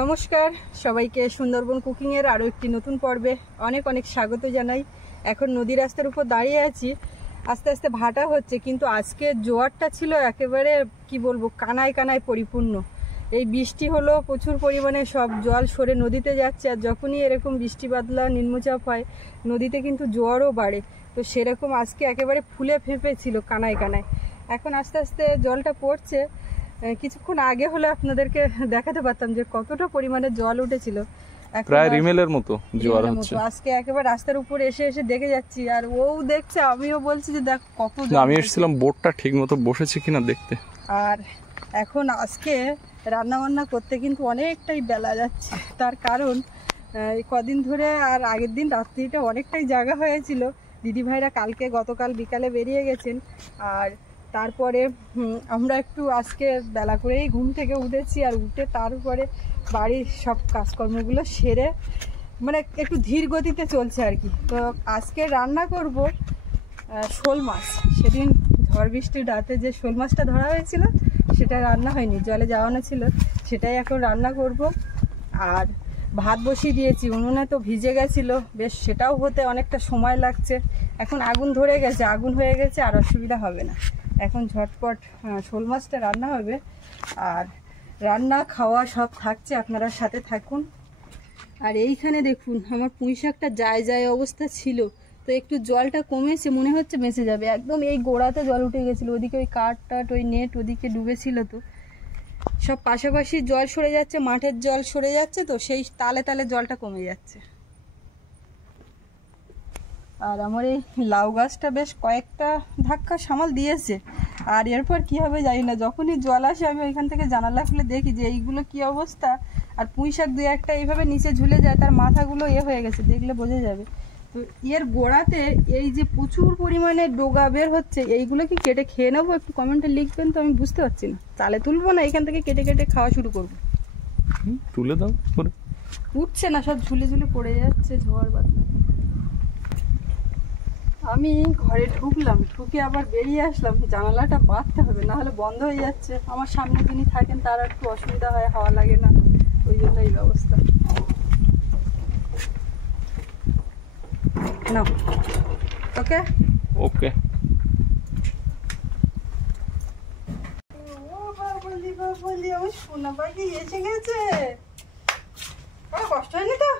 নমস্কার সবাইকে সুন্দরবন কুকিং এর আরো একটি নতুন পর্বে অনেক অনেক স্বাগত জানাই। এখন নদী রাস্তার উপর দাঁড়িয়ে আছি, আস্তে আস্তে ভাটা হচ্ছে, কিন্তু আজকে জোয়ারটা ছিল একেবারে কি বলবো কানায় কানায় পরিপূর্ণ। এই বৃষ্টি হলো, প্রচুর পরিমাণে সব জল সরে নদীতে যাচ্ছে, আর যখনই এরকম বৃষ্টি বাদলা নিম্নচাপ হয় নদীতে কিন্তু জোয়ারও বাড়ে। তো সেরকম আজকে একেবারে ফুলে ফেঁপে ছিল কানায় কানায়। এখন আস্তে আস্তে জলটা পড়ছে। কিছুক্ষণ আগে হলে আপনাদেরকে দেখাতে পারতাম যে কতটা পরিমাণে জল উঠেছিল, প্রায় রিমেলের মতো জোয়ার হচ্ছে। আজকে একেবারে রাস্তার উপরে এসে এসে দেখে যাচ্ছি, আর ও দেখছে, আমিও বলছি যে দেখ কত। আমি এসেছিলাম বোটটা ঠিক মতো বসেছে কিনা দেখতে। আর এখন আজকে রান্না বান্না করতে কিন্তু অনেকটাই বেলা যাচ্ছে, তার কারণ কদিন ধরে আর আগের দিন রাত্রিটা অনেকটাই জায়গা হয়েছিল। দিদিভাইরা গতকাল বিকালে বেরিয়ে গেছেন, আর তারপরে আমরা একটু আজকে বেলা করেই ঘুম থেকে উঠেছি, আর উঠে তারপরে বাড়ির সব কাজকর্মগুলো সেরে মানে একটু ধীর গতিতে চলছে আর কি। তো আজকে রান্না করব শোল মাছ। সেদিন ঝড় বৃষ্টির রাতে যে শোল মাছটা ধরা হয়েছিল সেটা রান্না হয়নি, জলে যাওয়ানো ছিল, সেটাই এখন রান্না করব। আর ভাত বসিয়ে দিয়েছি, উনুনে তো ভিজে গেছিলো বেশ, সেটাও হতে অনেকটা সময় লাগছে। এখন আগুন ধরে গেছে, আগুন হয়ে গেছে, আর অসুবিধা হবে না। এখন ঝটপট শোল মাছটা রান্না হবে, আর রান্না খাওয়া সব থাকছে, আপনারা সাথে থাকুন। আর এইখানে দেখুন আমার পুঁই শাকটা যায় যায় অবস্থা ছিল, তো একটু জলটা কমেছে, মনে হচ্ছে বেঁচে যাবে। একদম এই গোড়াতে জল উঠে গেছিলো, ওদিকে ওই কাঠ টাট ওই নেট ওদিকে ডুবেছিল, তো সব পাশাপাশি জল সরে যাচ্ছে, মাঠের জল সরে যাচ্ছে, তো সেই তালে তালে জলটা কমে যাচ্ছে। আর আমার এই লাউ গাছটা বেশ কয়েকটা ধাক্কা সামাল দিয়েছে, আর এরপর কি হবে জানি না। যখনই জল আসে আমি ওইখান থেকে জানালা খুলে দেখি যে এইগুলো কি অবস্থা। আর পুঁই শাক দুই একটা এইভাবে নিচে ঝুলে যায়, তার মাথাগুলো হয়ে গেছে, দেখলে বোঝা যাবে। তো এর গোড়াতে এই যে প্রচুর পরিমাণে ডোগা বের হচ্ছে, এইগুলো কি কেটে খেয়ে নেবো? একটু কমেন্টে লিখবেন তো, আমি বুঝতে পারছি না। তালে তুলবো না এখান থেকে কেটে কেটে খাওয়া শুরু করবো? তুলে দাও, উঠছে না, সব ঝুলে ঝুলে পড়ে যাচ্ছে ঝড় বাদলা। আমি ঘরে ঢুকলাম, ঢুকে আবার বেরিয়ে আসলাম, জানালাটা বাঁধতে হবে, না হলে বন্ধ হয়ে যাচ্ছে। আমার সামনে যিনি থাকেন তার একটু অসুবিধা হয়, হাওয়া লাগে না, ওই জন্য এই ব্যবস্থা। না ওকে ওকে। আমার সোনা পাখি এসে গেছে, কষ্ট হয়নি তো?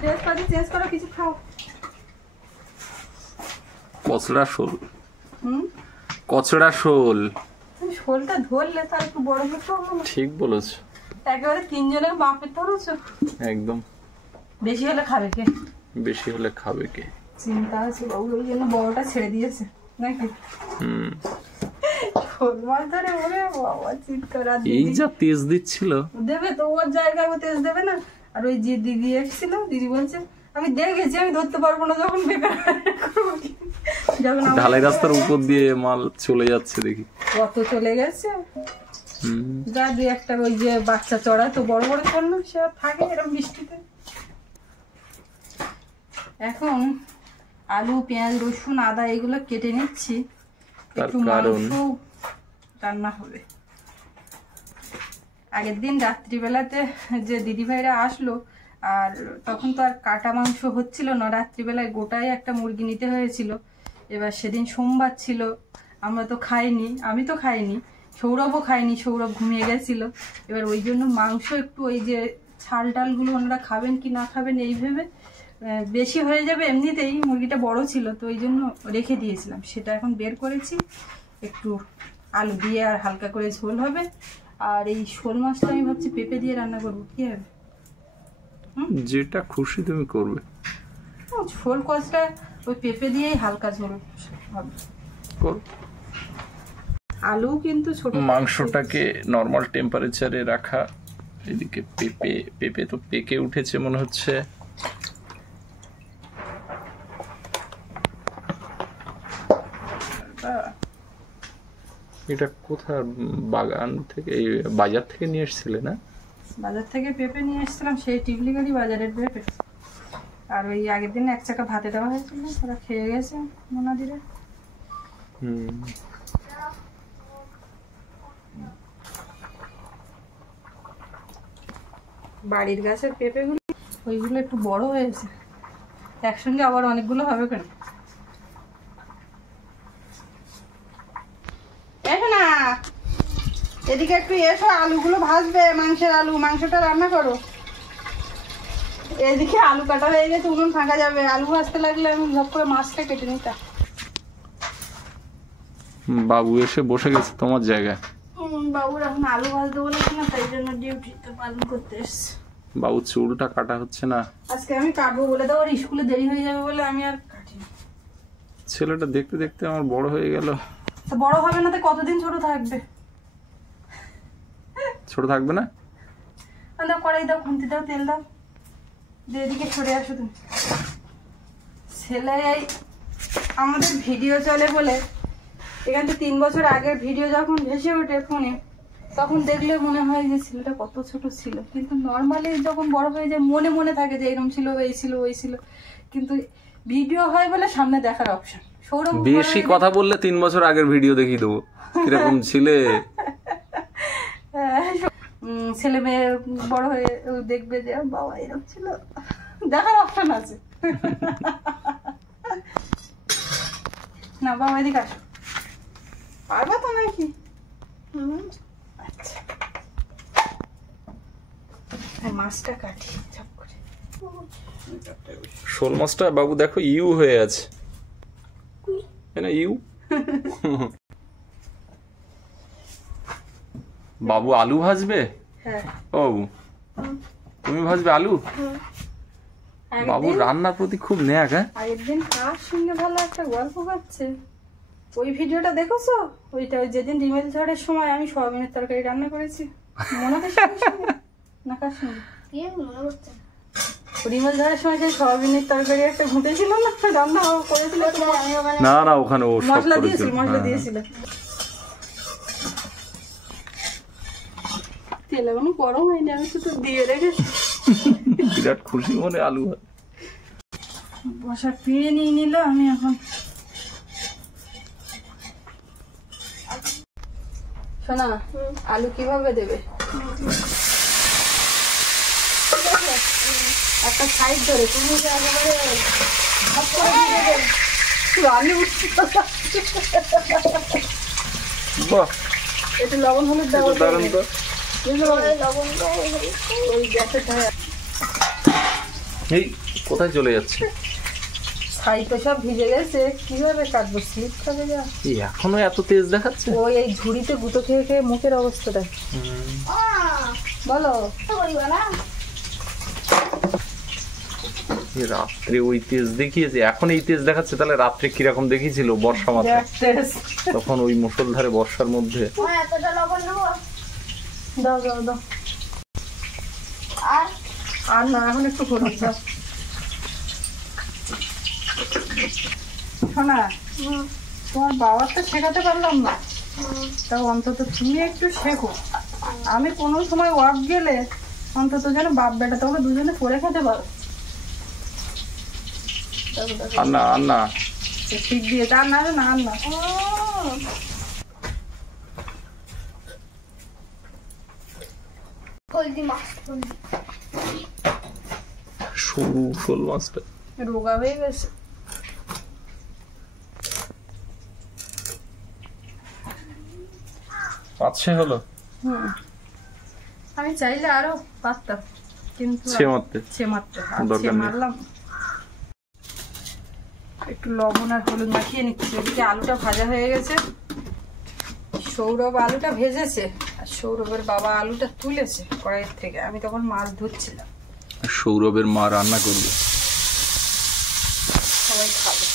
ড্রেস পাতি চেঞ্জ করো, কিছু খাও। কচড়া শোল, কচড়া শোল। শোলটা ধরলে তার একটু বড় হতো। ঠিক বলেছো, একেবারে তিনজনের মাপের ধরেছো একদম। বেশি হলে খাবে কে? বেশি হলে খাবে কে? চিন্তা আছে বাবু, ওই জন্য বড়টা ছেড়ে দিয়েছে নাকি? শোল মাছ ধরে ওরে বাবা চিৎকার। এই যা তেজ দিচ্ছিল, দেবে তো ওর জায়গায়, ও তেজ দেবে না। আর ওই যে দিদি এসেছিল, দিদি বলছে আমি দেখেছি, আমি ধরতে পারবো না যখন বেকার যখন ঢালাই রাস্তার উপর দিয়ে মাল চলে যাচ্ছে দেখি, কত চলে গেছে। যা দুই একটা ওই যে বাচ্চা চড়া তো বড় বড় চড়লো, সে থাকে এরকম বৃষ্টিতে। এখন আলু পেঁয়াজ রসুন আদা এগুলো কেটে নিচ্ছি, একটু মাংস রান্না হবে। আগের দিন রাত্রিবেলাতে যে দিদিভাইরা আসলো, আর তখন তো আর কাটা মাংস হচ্ছিল না, রাত্রিবেলায় গোটাই একটা মুরগি নিতে হয়েছিল। এবার সেদিন সোমবার ছিল, আমরা তো খাইনি, আমি তো খাইনি, সৌরভও খায়নি, সৌরভ ঘুমিয়ে গেছিল। এবার ওই জন্য মাংস একটু ওই যে ছাল টালগুলো ওনারা খাবেন কি না খাবেন এই ভেবে, বেশি হয়ে যাবে এমনিতেই, মুরগিটা বড় ছিল তো ওই জন্য রেখে দিয়েছিলাম। সেটা এখন বের করেছি, একটু আলু দিয়ে আর হালকা করে ঝোল হবে। আর এই শোল মাছটা আমি ভাবছি পেঁপে দিয়ে রান্না করবো, কি হবে? যেটা খুশি তুমি করবে। শোল কচটা ওই পেঁপে দিয়েই হালকা ঝোল হবে। আলু কিন্তু ছোট। মাংসটাকে নর্মাল টেম্পারেচারে রাখা, এদিকে পেঁপে তো পেকে উঠেছে মনে হচ্ছে। এটা কোথায় বাগান থেকে, বাজার থেকে নিয়ে এসেছিলে না? বাজার থেকে পেঁপে নিয়ে এসেছিলাম, সেই টিবলিগাড়ি বাজারের পেঁপে। আর ওই আগের দিন এক চাকা ভাতে দেওয়া হয়েছিল, ওরা খেয়ে গেছে মোনাদিরে। বাড়ির গাছের পেঁপেগুলো ওইগুলো একটু বড় হয়েছে, একসঙ্গে আবার অনেকগুলো হবে কেন। এসো না, এদিকে একটু এসো, আলুগুলো ভাজবে, মাংসের আলু, মাংসটা রান্না করো। এদিকে আলু কাটা হয়ে গেছে, উনুন ফাঁকা যাবে, আলু ভাজতে লাগলে আমি ঝপ করে মাছটা কেটে নিতাম। বাবু এসে বসে গেছে তোমার জায়গায়। বাবুর এখন আলু ভাজতে বলেছে না, তাই জন্য ডিউটিটা পালন করতে এসছে। বাবু চুলটা কাটা হচ্ছে না আজকে আমি কাটবো বলে, তো ওর স্কুলে দেরি হয়ে যাবে বলে আমি আর কাটিনি। ছেলেটা দেখতে দেখতে আমার বড় হয়ে গেল। তো বড় হবে না তো কতদিন ছোট থাকবে? ছোট থাকবে না? দাও কড়াই দাও, খুন্তি দাও, তেল দাও, দিয়ে এদিকে সরে আসো তুমি। ছেলে আমাদের ভিডিও চলে বলে এখান থেকে 3 বছর আগের ভিডিও যখন ভেসে ওঠে ফোনে, তখন দেখলে মনে হয় যে ছেলেটা কত ছোট ছিল, কিন্তু নর্মালি যখন বড় হয়ে যায় মনে মনে থাকে যে এরকম ছিল, এই ছিল, ওই ছিল, কিন্তু ভিডিও হয় বলে সামনে দেখার অপশন। সৌরভ বেশি কথা বললে 3 বছর আগের ভিডিও দেখিয়ে দেবো কিরকম ছিলে। ছেলে মেয়ে বড় হয়ে দেখবে যে বাবা এরকম ছিল, দেখার অপশন আছে। না বাবা এদিকে আসো, পারবা তো নাকি? আচ্ছা মাছটা কাটি চাপ করে। শোল মাছটা বাবু দেখো ইউ হয়ে আছে, না ইউ। বাবু আলু ভাজবে? হ্যাঁ। ও তুমি ভাজবে আলু? বাবু রান্নার প্রতি খুব ন্যাক। হ্যাঁ, আগের দিন কার সঙ্গে ভালো একটা গল্প করছে, ওই ভিডিওটা দেখেছো? ওইটা ওই যেদিন রিমেল ঝড়ের সময় আমি সয়াবিনের তরকারি রান্না করেছি, মনে আছে? না কার সঙ্গে রিমেল ঝড়ের সময় সেই সয়াবিনের তরকারি একটা ঘুঁটেছিল না, রান্না করেছিল। না না ওখানে ও সব মশলা করেছিল। দিয়েছিল, মশলা দিয়েছিল। তেল এখনো গরম হয়নি, আমি শুধু দিয়ে রেখেছি। বিরাট খুশি মনে আলু বসা পিড়ে নিয়ে নিল। আমি এখন শোনা, আলু কিভাবে দেবে? একটা সাইড ধরে তুমি যে একেবারে সব করে দিয়ে দেবে। আমি উঠছি বাহ, একটু লবণ হলুদ দেবো, দারুণ তো। লবণ ওই গ্যাসের ধারে। এই কোথায় চলে যাচ্ছে? ছাই তো সব ভিজে গেছে, কিভাবে কাটবো? স্লিপ খাবে যা। এই এখনো এত তেজ দেখাচ্ছে? ওই এই ঝুড়িতে গুঁতো খেয়ে খেয়ে মুখের অবস্থাটা। বলো রাত্রে ওই তেজ দেখিয়েছে, এখন এই তেজ দেখাচ্ছে, তাহলে রাত্রে কিরকম দেখিয়েছিল বর্ষা মাসে? তখন ওই মুষলধারে বর্ষার মধ্যে। দাও দাও দাও। আর না, এখন একটু হলুদ দাও। শোনা, তোমার বাবার তো শেখাতে পারলাম না, তাও অন্তত তুমি একটু শেখো। আমি কোনো সময় ওয়ার্ক গেলে অন্তত যেন বাপ বেটা তোমরা দুজনে করে খেতে পারো। আর না আর না, ঠিক দিয়ে তার না না আর না। সরু শোল মাছটা রোগা হয়ে গেছে। পাচ্ছে হলো। আমি চাইলে আরো পারতাম, কিন্তু দরকার নেই। মারলাম। একটু লবণ আর হলুদ মাখিয়ে নিচ্ছি। এদিকে আলুটা ভাজা হয়ে গেছে, সৌরভ আলুটা ভেজেছে, আর সৌরভের বাবা আলুটা তুলেছে কড়াইয়ের থেকে। আমি তখন মাছ ধুচ্ছিলাম। সৌরভের মা রান্না করবে, সবাই খাবে।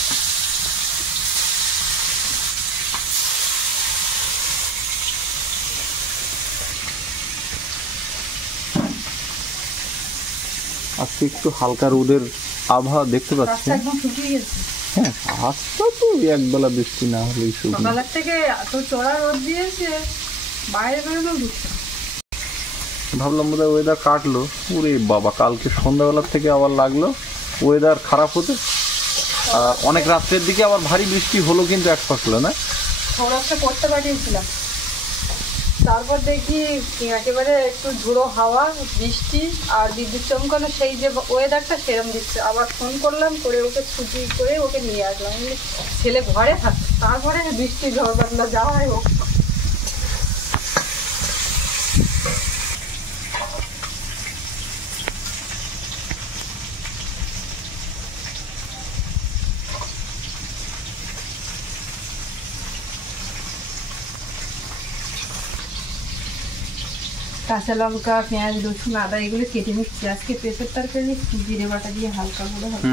আজকে একটু হালকা রোদের আবহাওয়া দেখতে পাচ্ছি। একদম শুকিয়ে গেছে। হ্যাঁ, আজটা তো একবেলা বৃষ্টি না হলেই শুকিয়ে। সকালের থেকে এত চড়া রোদ দিয়েছে, বাইরে বেরোনো ঢুকছে। ভাবলাম বোধহয় ওয়েদার কাটলো। ওরে বাবা, কালকে সন্ধ্যাবেলার থেকে আবার লাগলো ওয়েদার খারাপ হতে। অনেক রাত্রের দিকে আবার ভারী বৃষ্টি হলো, কিন্তু এক ফসলা না। সৌরভকে পড়তে পাঠিয়েছিলাম, তারপর দেখি একেবারে একটু ঝোড়ো হাওয়া, বৃষ্টি আর বিদ্যুৎ চমকানো, সেই যে ওয়েদারটা সেরম দিচ্ছে। আবার ফোন করলাম, করে ওকে ছুটি করে ওকে নিয়ে আসলাম। ছেলে ঘরে থাক, তারপরে বৃষ্টি ঝড় বাদলা যা হয় হোক। কাঁচা লঙ্কা, পেঁয়াজ, রসুন, আদা এগুলো কেটে নিচ্ছি। আজকে পেঁপের তরকারি জিরে বাটা দিয়ে হালকা করে হবে।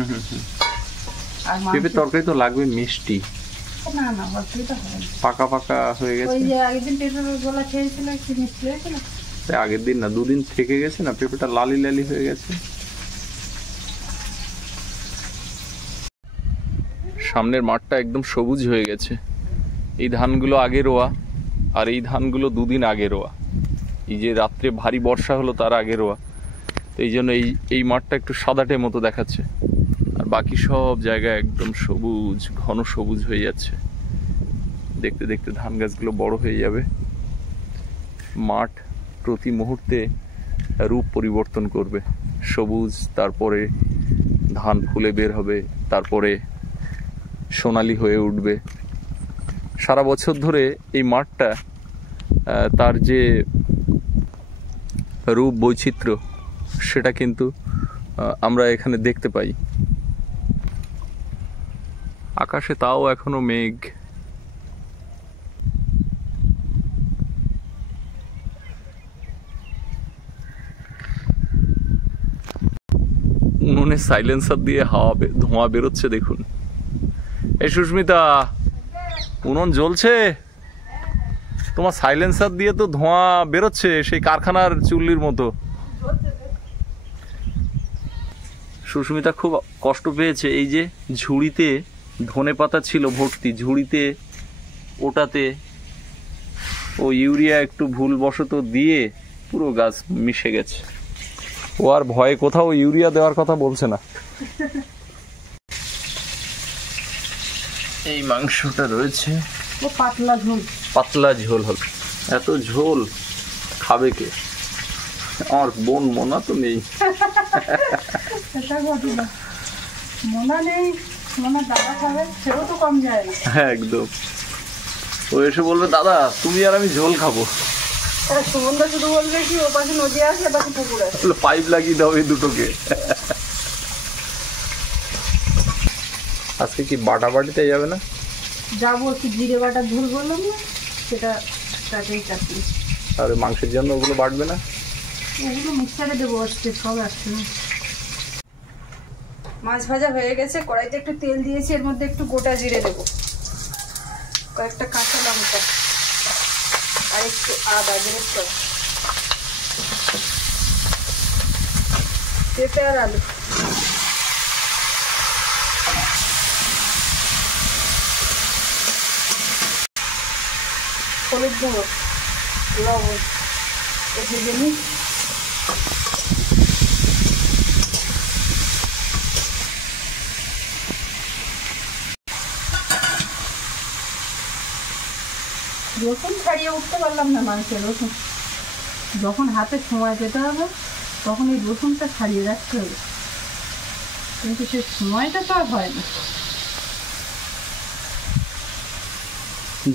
আর পেঁপের তরকারি তো লাগবে মিষ্টি। না না, অসুবিধা হবে না। পাকা পাকা হয়ে গেছে। ওই যে আগের দিন পেঁপের গোলা খেয়েছিল, একটু মিষ্টি হয়েছিল। আগের দিন না, দুদিন থেকে গেছে না, পেঁপেটা লালি লালি হয়ে গেছে। সামনের মাঠটা একদম সবুজ হয়ে গেছে। এই ধানগুলো আগে রোয়া, আর এই ধানগুলো দুদিন আগে রোয়া। এই যে রাত্রে ভারী বর্ষা হলো তার আগে রোয়া, তো এই জন্য এই মাঠটা একটু সাদাটে মতো দেখাচ্ছে। আর বাকি সব জায়গায় একদম সবুজ, ঘন সবুজ হয়ে যাচ্ছে। দেখতে দেখতে ধান গাছগুলো বড় হয়ে যাবে। মাঠ প্রতি মুহূর্তে রূপ পরিবর্তন করবে। সবুজ, তারপরে ধান ফুলে বের হবে, তারপরে সোনালি হয়ে উঠবে। সারা বছর ধরে এই মাঠটা তার যে রূপ বৈচিত্র্য সেটা কিন্তু আমরা এখানে দেখতে পাই। আকাশে তাও এখনো মেঘ। উনুনে সাইলেন্সার দিয়ে ধোঁয়া বেরোচ্ছে দেখুন। এই সুস্মিতা, উনুন জ্বলছে? তোমার সাইলেন্সার দিয়ে তো ধোঁয়া বেরোচ্ছে, সেই কারখানার চুল্লির মতো। সুস্মিতা খুব কষ্ট পেয়েছে। এই যে ঝুড়িতে ধনে পাতা ছিল ভর্তি, ঝুড়িতে ওটাতে ও ইউরিয়া একটু ভুলবশত দিয়ে পুরো গাছ মিশে গেছে। ও আর ভয়ে কোথাও ইউরিয়া দেওয়ার কথা বলছে না। এই মাংসটা রয়েছে, ও পাতলা ঝোল, পাতলা ঝোল হবে। এত ঝোল খাবে কে? আমার বোন মোনা তো নেই। মোনা নেই, মোনা দাদা খাবে, সেও তো কম যায়। হ্যাঁ একদম। ও এসে বলবে দাদা তুমি আর আমি ঝোল খাবো। সুমনদা শুধু বলবে কি ও পাশে নদী আছে, পাশে পুকুর আছে, পাইপ লাগিয়ে দাও এই দুটোকে। আজকে কি বাটা বাটিতে যাবে না? যাবো, একটু জিরে বাটার ঝোল বললাম না, সেটা তাতেই চাটনি। আর মাংসের জন্য ওগুলো বাটবে না? ওগুলো মিক্সারে দেবো, আসছে সব আসছে না। মাছ ভাজা হয়ে গেছে, কড়াইতে একটু তেল দিয়েছি, এর মধ্যে একটু গোটা জিরে দেবো, কয়েকটা কাঁচা লঙ্কা আর একটু আদা গ্রেট, পেঁপে আর আলু, হলুদ গুঁড়ো, লবণ, ভেজে নিই। রসুন ছাড়িয়ে উঠতে পারলাম না মাংসের রসুন। যখন হাতে সময় পেতে হবে তখন এই রসুনটা ছাড়িয়ে রাখতে হবে, কিন্তু সে সময়টা তো আর হয় না।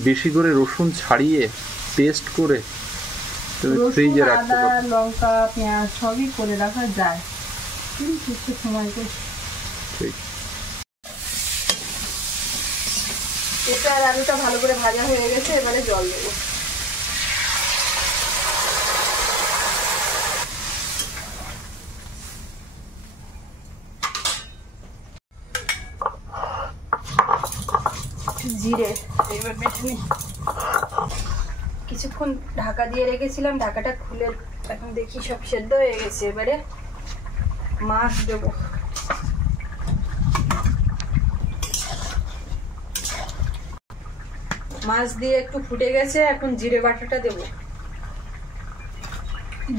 বেশি করে রসুন ছাড়িয়ে পেস্ট করে ফ্রিজে রাখতে আদা, লঙ্কা, পেঁয়াজ সবই করে রাখা যায়, কিন্তু একটু সময় করে। ঠিক। পেঁপে আর আলুটা ভালো করে ভাজা হয়ে গেছে, এবারে জল দেবো। জিরে এবার বেটে নিই। কিছুক্ষণ ঢাকা দিয়ে রেখেছিলাম, ঢাকাটা খুলে এখন দেখি সব সেদ্ধ হয়ে গেছে। এবারে মাছ দেবো। মাছ দিয়ে একটু ফুটে গেছে, এখন জিরে বাটাটা দেবো।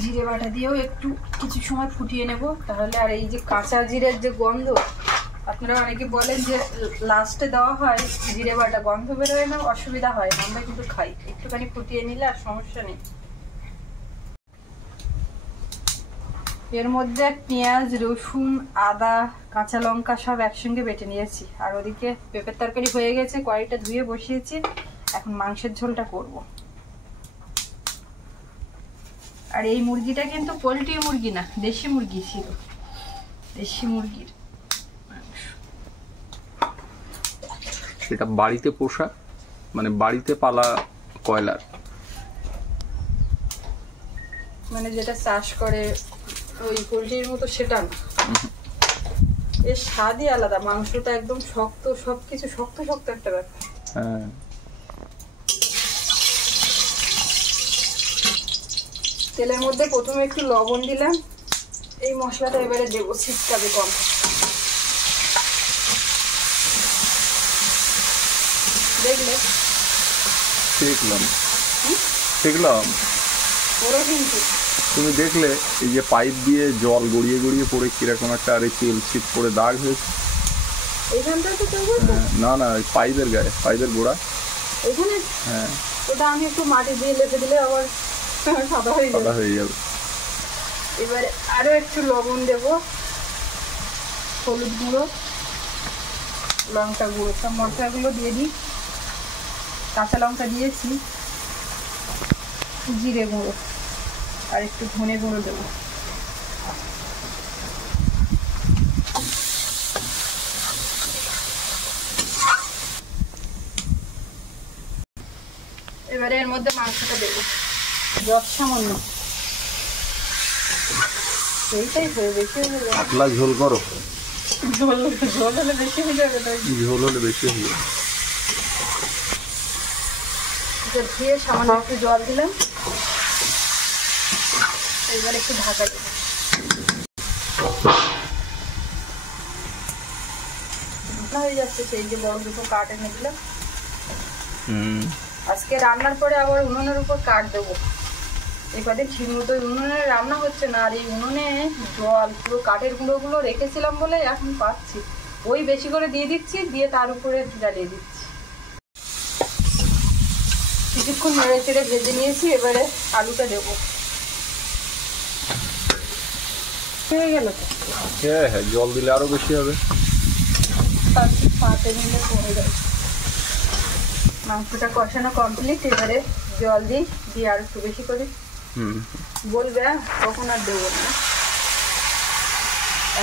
জিরে বাটা দিয়েও একটু কিছু সময় ফুটিয়ে নেব, তাহলে আর এই যে কাঁচা জিরের যে গন্ধ আপনারা অনেকে বলেন যে লাস্টে দেওয়া হয় জিরে বাটা, গন্ধ বেরোয় না, অসুবিধা হয় না, আমরা কিন্তু খাই। একটুখানি ফুটিয়ে নিলে আর সমস্যা নেই। এর মধ্যে পেঁয়াজ, রসুন, আদা, কাঁচা লঙ্কা সব একসঙ্গে বেটে নিয়েছি। আর ওদিকে পেঁপের তরকারি হয়ে গেছে, কড়াইটা ধুয়ে বসিয়েছি। এখন মাংসের ঝোলটা করব। আর এই মুরগিটা কিন্তু পোলট্রি মুরগি না, দেশি মুরগি ছিল, দেশি মুরগির। এটা বাড়িতে পোষা, মানে বাড়িতে পালা কয়লার, মানে যেটা চাষ করে ওই পোলট্রির মতো সেটা না। এর স্বাদই আলাদা, মাংসটা একদম শক্ত, সবকিছু শক্ত শক্ত একটা ব্যাপার। হ্যাঁ। তেলের মধ্যে প্রথমে একটু লবণ দিলাম। এই মশলাটা এবারে দেবো, ছিটকাবে কম। দেখলে দেখলাম ওরা কিন্তু তুমি দেখলে এই যে পাইপ দিয়ে জল গড়িয়ে গড়িয়ে পড়ে কিরকম একটা আরে তেল ছিট করে দাগ হয়েছে। এইখানটা তো না না, পাইপের গায়ে, পাইপের গোড়া এখানে। হ্যাঁ, ওটা আমি একটু মাটি দিয়ে লেপে দিলে আবার সাদা হয়ে যাবে। এবারে আরো একটু লবণ দেব, হলুদ গুঁড়ো, লঙ্কা গুঁড়ো, সব মশলাগুলো দিয়ে দিই। কাঁচা লঙ্কা দিয়েছি, জিরে গুঁড়ো আর একটু ধনে গুঁড়ো দেবো। এবারে এর মধ্যে মাংসটা দেবো, জল সামান্য, সেইটাই হয়ে বেশি হয়ে যাবে। পাতলা ঝোল করো, ঝোল হলে বেশি হয়ে যাবে, তাই ঝোল হলে বেশি হয়ে যাবে। ধুয়ে সামান্য একটু জল দিলাম। এবার একটু ঢাকা দেবো। হয়ে যাচ্ছে, সেই যে বড় দুটো কাঠ এনে দিলাম। আজকে রান্নার পরে আবার উনুনের উপর কাঠ দেবো। এই কদিন ঠিক মতো উনুনে রান্না হচ্ছে না, আর এই উনুনে জল পুরো কাঠের গুঁড়োগুলো রেখেছিলাম বলে এখন পাচ্ছি। ওই বেশি করে দিয়ে দিচ্ছি, দিয়ে তার উপরে জ্বালিয়ে দিচ্ছি। কিছুক্ষণ নেড়ে চেড়ে ভেজে নিয়েছি, এবারে আলুটা দেবো। হয়ে গেল তো? হ্যাঁ হ্যাঁ, জল দিলে আরো বেশি হবে। পাতে নিলে কমে যাবে। মাংসটা কষানো কমপ্লিট, এবারে জল দিই, দিয়ে আর একটু বেশি করে বলবে, কখন আর দেবো না,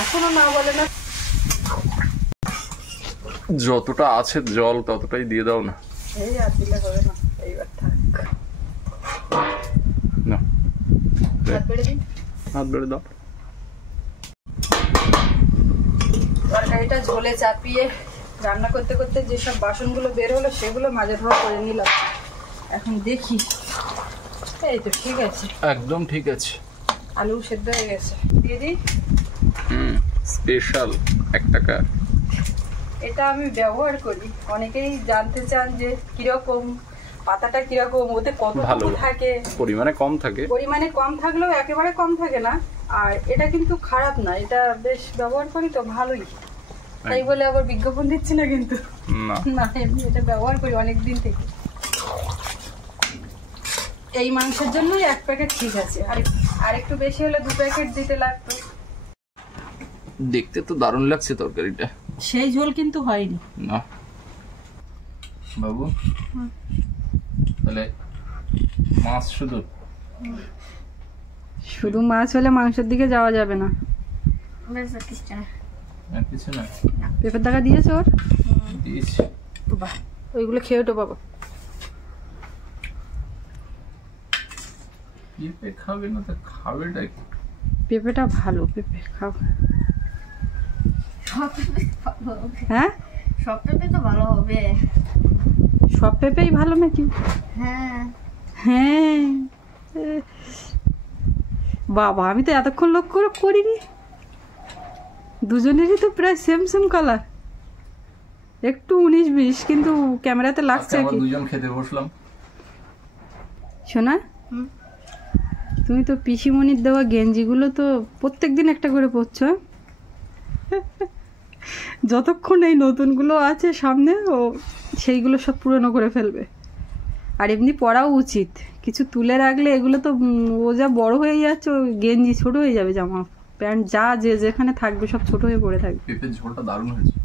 এখনো না বলে না। যতটা আছে জল ততটাই দিয়ে দাও না। এই আর দিলে হবে না, এইবার থাক। না, হাত বেড়ে দিই, হাত বেড়ে দাও। তরকারিটা ঝোলে চাপিয়ে রান্না করতে করতে যেসব বাসনগুলো বের হলো সেগুলো মাজা ধোয়া করে নিলাম। এখন দেখি, এই তো ঠিক আছে, একদম ঠিক আছে। আলু সেদ্ধ হয়ে গেছে, দিয়ে দিই। স্পেশাল 1 টাকা। এটা আমি ব্যবহার করি, অনেকেই জানতে চান যে কিরকম পাতাটা, কিরকম ওতে কতটুকু থাকে। পরিমাণে কম থাকে, পরিমাণে কম থাকলেও একেবারে কম থাকে না। আর এটা কিন্তু খারাপ না, এটা বেশ ব্যবহার করি তো ভালোই, তাই বলে আবার বিজ্ঞাপন দিচ্ছি না কিন্তু, না এমনি এটা ব্যবহার করি অনেক দিন থেকে। এই মাংসের জন্যই 1 প্যাকেট ঠিক আছে, আর একটু বেশি হলে 2 প্যাকেট দিতে লাগতো। দেখতে তো দারুণ লাগছে তরকারিটা, সেই ঝোল কিন্তু হয়নি। না বাবু, তাহলে মাছ শুধু মাছ হলে মাংসের দিকে যাওয়া যাবে না। কিছু না, পেঁপের টাকা দিয়েছে ওর, দিয়েছি। বাহ, ওইগুলো খেয়ে ওঠো বাবা। পেঁপে খাবে না তো খাবেটা কি? পেঁপেটা ভালো, পেঁপে খাও। হ্যাঁ, সব পেঁপে তো ভালো হবে। সব পেঁপেই ভালো নাকি? হ্যাঁ হ্যাঁ, বাবা আমি তো এতক্ষণ লক্ষ্য করিনি, দুজনেরই তো প্রায় সেম সেম কালার, একটু 19-20, কিন্তু ক্যামেরাতে লাগছে কি। দুজন খেতে বসলাম। শোনা, তুমি তো পিসিমণির দেওয়া গেঞ্জিগুলো তো প্রত্যেকদিন একটা করে পরছো, যতক্ষণ এই নতুনগুলো আছে সামনে ও সেইগুলো সব পুরনো করে ফেলবে। আর এমনি পড়াও উচিত, কিছু তুলে রাখলে এগুলো তো ও যা বড় হয়ে যাচ্ছে, ও গেঞ্জি ছোট হয়ে যাবে, জামা প্যান্ট যা যে যেখানে থাকবে সব ছোট হয়ে পড়ে থাকবে। পেঁপের ঝোলটা দারুণ হয়েছে।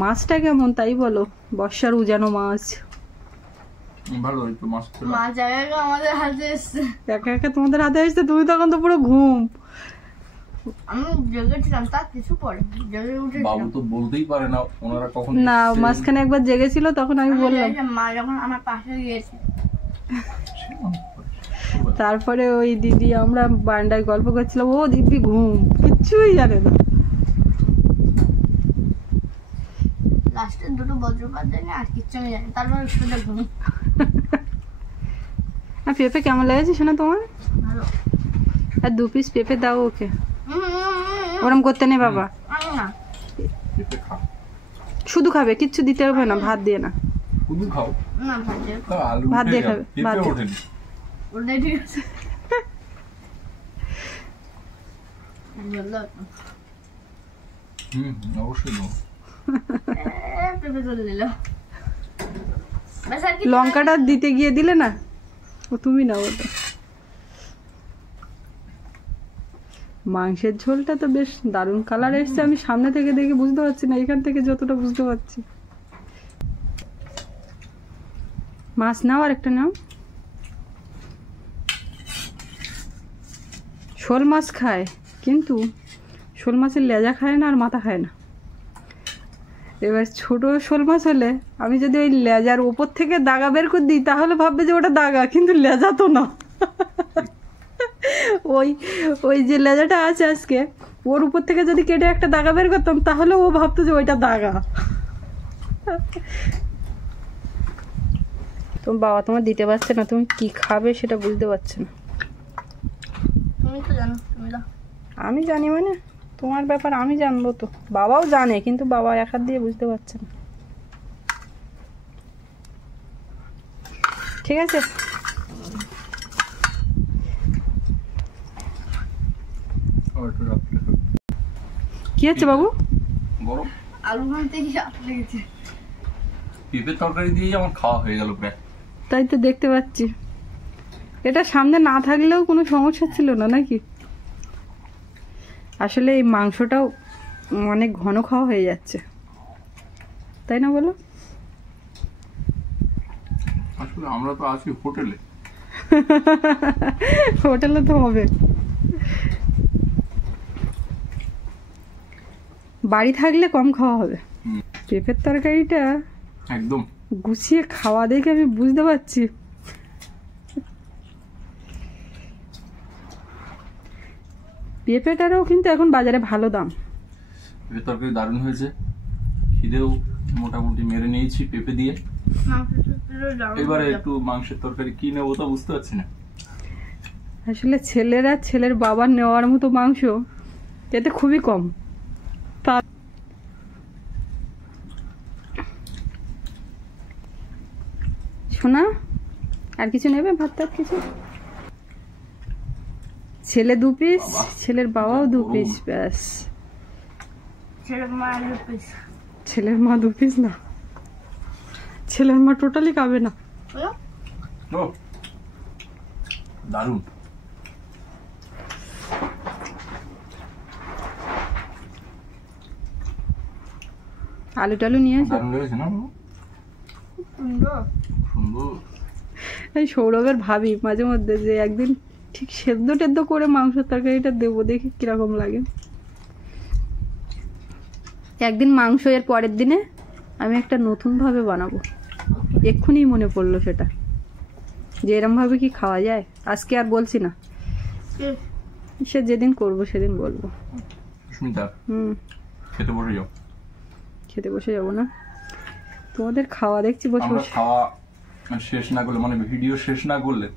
মাছটা কেমন তাই বলো, বর্ষার উজানো মাছ। ভালো একটু মাছ মাছ একা আমাদের হাতে এসছে। একা একা তোমাদের হাতে আসছে, তুমি তখন তো পুরো ঘুম। আমি জেগেছিলাম তার কিছু পরে জেগে উঠেছিলাম। বাবু তো বলতেই পারে না ওনারা কখন না, এসছে। মাঝখানে একবার জেগেছিল, তখন আমি বললাম। মা যখন আমার পাশে গিয়েছে তারপরে ওই দিদি আমরা বারান্দায় গল্প করছিলাম, ও দিব্যি ঘুম, কিচ্ছুই জানে না। লাস্টে দুটো বজ্রপাত জানি আর কিচ্ছু আমি জানি, তারপর শুধু ঘুম। আর পেঁপে কেমন লেগেছে শোনা তোমার? ভালো। আর 2 পিস পেঁপে দাও ওকে। ওরম করতে নেই বাবা, আমি না পেঁপে খাও, শুধু খাবে, কিচ্ছু দিতে হবে না, ভাত দিয়ে না। শুধু খাও। না ভাজে আলু ভাত উঠে দিয়ে গেল, খাবে, ভাত পেঁপে দিয়ে। ওঠেনি। ওটাই ঠিক আছে। বললো অবশ্যই দেবো। পেঁপে তুলে দিল। ব্যাস আর কি লঙ্কাটা দিতে গিয়ে দিলে না, ও তুমি না ওটা। মাংসের ঝোলটা তো বেশ দারুণ কালার এসছে, আমি সামনে থেকে দেখে বুঝতে পারছি না, এখান থেকে যতটা বুঝতে পারছি। মাছ নাও, আর একটা নাও। শোল মাছ খায়, কিন্তু শোল মাছের লেজা খায় না আর মাথা খায় না। এবার ছোট শোল মাছ হলে আমি যদি ওই লেজার ওপর থেকে দাগা বের করে দিই, তাহলে ভাববে যে ওটা দাগা, কিন্তু লেজা তো না। ওই ওই যে লেজাটা আছে আজকে, ওর উপর থেকে যদি কেটে একটা দাগা বের করতাম, তাহলে ও ভাবতো যে ওইটা দাগা। তোমার বাবা তোমার দিতে পারছে না, তুমি কি খাবে সেটা বুঝতে পারছে না। তুমি তো জানো, তুমি দাও। আমি জানি মানে, তোমার ব্যাপার আমি জানবো তো। বাবাও জানে, কিন্তু বাবা এক হাত দিয়ে বুঝতে পারছে না। ঠিক আছে, কি হচ্ছে বাবু? গরম আলু ভাঙতে গিয়ে আট লেগেছে। পেঁপের তরকারি দিয়েই আমার খাওয়া হয়ে গেল প্রায়। তাই তো দেখতে পাচ্ছি। এটা সামনে না থাকলেও কোনো সমস্যা ছিল না নাকি? আসলে এই মাংসটাও অনেক ঘন খাওয়া হয়ে যাচ্ছে, তাই না বলো? আসলে আমরা তো আছি হোটেলে। হোটেলে তো হবে। বাড়ি থাকলে কম খাওয়া হবে। পেঁপের তরকারিটা একদম গুছিয়ে খাওয়া দেখে আমি বুঝতে পারছি। পেঁপেটারও কিন্তু এখন বাজারে ভালো দাম। পেঁপের তরকারি দারুণ হয়েছে, খিদেও মোটামুটি মেরে নিয়েছি পেঁপে দিয়ে। এবারে একটু মাংসের তরকারি কি নেবো তো বুঝতে পারছি না। আসলে ছেলেরা ছেলের বাবার নেওয়ার মতো মাংস এতে খুবই কম। তা শোনা, আর কিছু নেবে? ভাত টাত কিছু? ছেলে 2 পিস, ছেলের বাবাও 2 পিস, ব্যাস। ছেলে মা 2 পিস। ছেলের মা 2 পিস না, ছেলের মা টোটালি খাবে না। ও দারুণ। আলু টালু নিয়ে এসো। দারুণ লেগেছে না? সুন্দর। সুন্দর। এই সৌরভের ভাবি মাঝে মধ্যে যে একদিন ঠিক সেদ্ধ টেদ্ধ করে মাংসের তরকারিটা দেবো, দেখি কিরকম লাগে। একদিন মাংস, এর পরের দিনে আমি একটা নতুন ভাবে বানাবো। এক্ষুনি মনে পড়লো সেটা, যে এরম ভাবে কি খাওয়া যায়। আজকে আর বলছি না, সে যেদিন করবো সেদিন বলবো। সুস্মিতা, খেতে বসে যাও। খেতে বসে যাবো না? তোমাদের খাওয়া দেখছি বসে আমরা বসে। খাওয়া শেষ না করলে, মানে ভিডিও শেষ না করলে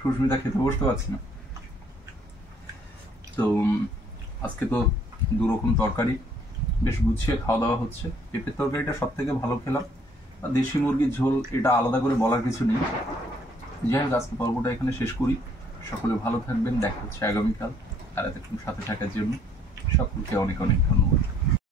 সুস্মিতা খেতে বসতে পারছি না। তো আজকে তো 2 রকম তরকারি, বেশ গুছিয়ে খাওয়া দাওয়া হচ্ছে। পেঁপের তরকারিটা সব থেকে ভালো খেলাম, আর দেশি মুরগির ঝোল এটা আলাদা করে বলার কিছু নেই। যাই হোক, আজকে পর্বটা এখানে শেষ করি। সকলে ভালো থাকবেন, দেখা হচ্ছে আগামীকাল। আর এতক্ষণ সাথে থাকার জন্য সকলকে অনেক অনেক ধন্যবাদ।